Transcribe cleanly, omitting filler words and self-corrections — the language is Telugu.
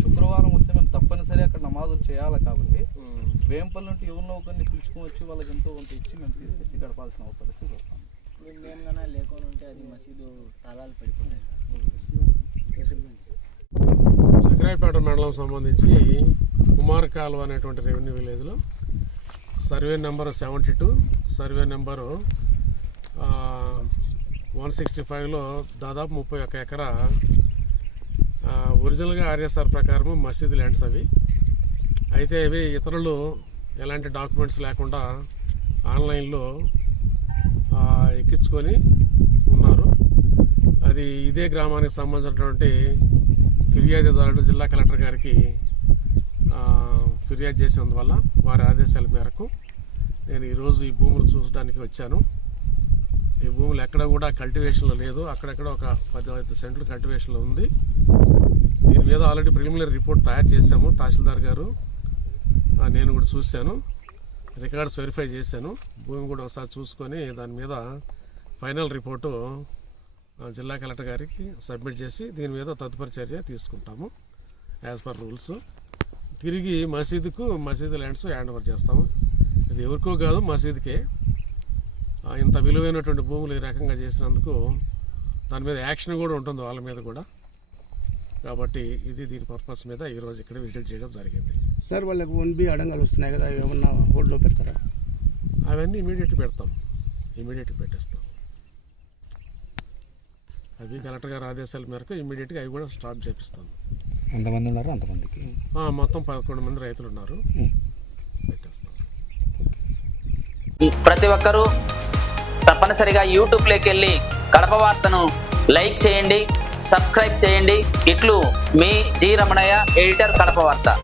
శుక్రవారం వస్తే మేము తప్పనిసరి అక్కడ నమాజులు చేయాలి కాబట్టి వేంపల్లి నుండి ఎవరినో ఒకరిని పిలుచుకొని వచ్చి వాళ్ళకి ఎంతో కొంత ఇచ్చి మేము తీసుకొచ్చి గడపాల్సిన పరిస్థితి వస్తాం. మేము లేకుండా ఉంటే అది మసీదు తాళాలు పడిపోతాయి. చక్రాయపేట మండలం సంబంధించి కుమార్ కాలువ అనేటువంటి రెవెన్యూ విలేజ్లో సర్వే నెంబరు 72, సర్వే నెంబరు 165లో దాదాపు 31 ఎకరా ఒరిజినల్గా ఆర్ఎస్ఆర్ ప్రకారం మసీదు ల్యాండ్స్ అవి. అయితే ఇవి ఇతరులు ఎలాంటి డాక్యుమెంట్స్ లేకుండా ఆన్లైన్లో ఎక్కించుకొని ఉన్నారు. అది ఇదే గ్రామానికి సంబంధించినటువంటి ఫిర్యాదుదారుడు జిల్లా కలెక్టర్ గారికి ఫిర్యాదు చేసినందువల్ల వారి ఆదేశాల మేరకు నేను ఈరోజు ఈ భూములు చూసడానికి వచ్చాను. ఈ భూములు ఎక్కడ కూడా కల్టివేషన్లో లేదు, అక్కడెక్కడ ఒక 15 సెంట్లు కల్టివేషన్లో ఉంది. దీని మీద ఆల్రెడీ ప్రిలిమినరీ రిపోర్ట్ తయారు చేశాము. తహసీల్దార్ గారు నేను కూడా చూశాను, రికార్డ్స్ వెరిఫై చేశాను. భూమి కూడా ఒకసారి చూసుకొని దాని మీద ఫైనల్ రిపోర్టు జిల్లా కలెక్టర్ గారికి సబ్మిట్ చేసి దీని మీద తదుపరి చర్య తీసుకుంటాము యాజ్ పర్ రూల్స్. తిరిగి మసీదు ల్యాండ్స్ హ్యాండ్ ఓవర్ చేస్తాము. ఇది ఎవరికో కాదు, మసీదుకే. ఇంత విలువైనటువంటి భూములు ఈ రకంగా చేసినందుకు దాని మీద యాక్షన్ కూడా ఉంటుంది వాళ్ళ మీద కూడా. కాబట్టి దీని పర్పస్ మీద ఈరోజు ఇక్కడ విజిట్ చేయడం జరిగింది. సార్ వాళ్ళకి 1B అడంగాలు వస్తున్నాయి కదా, ఏమన్నా హోల్డ్లో పెడతారా? అవన్నీ ఇమీడియట్గా పెట్టేస్తాం. అవి కలెక్టర్ గారి ఆదేశాల మేరకు ఇమీడియట్గా అవి కూడా స్టాప్ చేపిస్తాం. ఎంతమంది ఉన్నారు? అంతమందికి మొత్తం 11 మంది రైతులు ఉన్నారు. పెట్టేస్తాం. ప్రతి ఒక్కరూ తప్పనిసరిగా యూట్యూబ్లోకి వెళ్ళి కడప వార్తను లైక్ చేయండి, సబ్స్క్రైబ్ చేయండి. ఇట్లు మీ జి రమణయ్య, ఎడిటర్, కడప వార్త.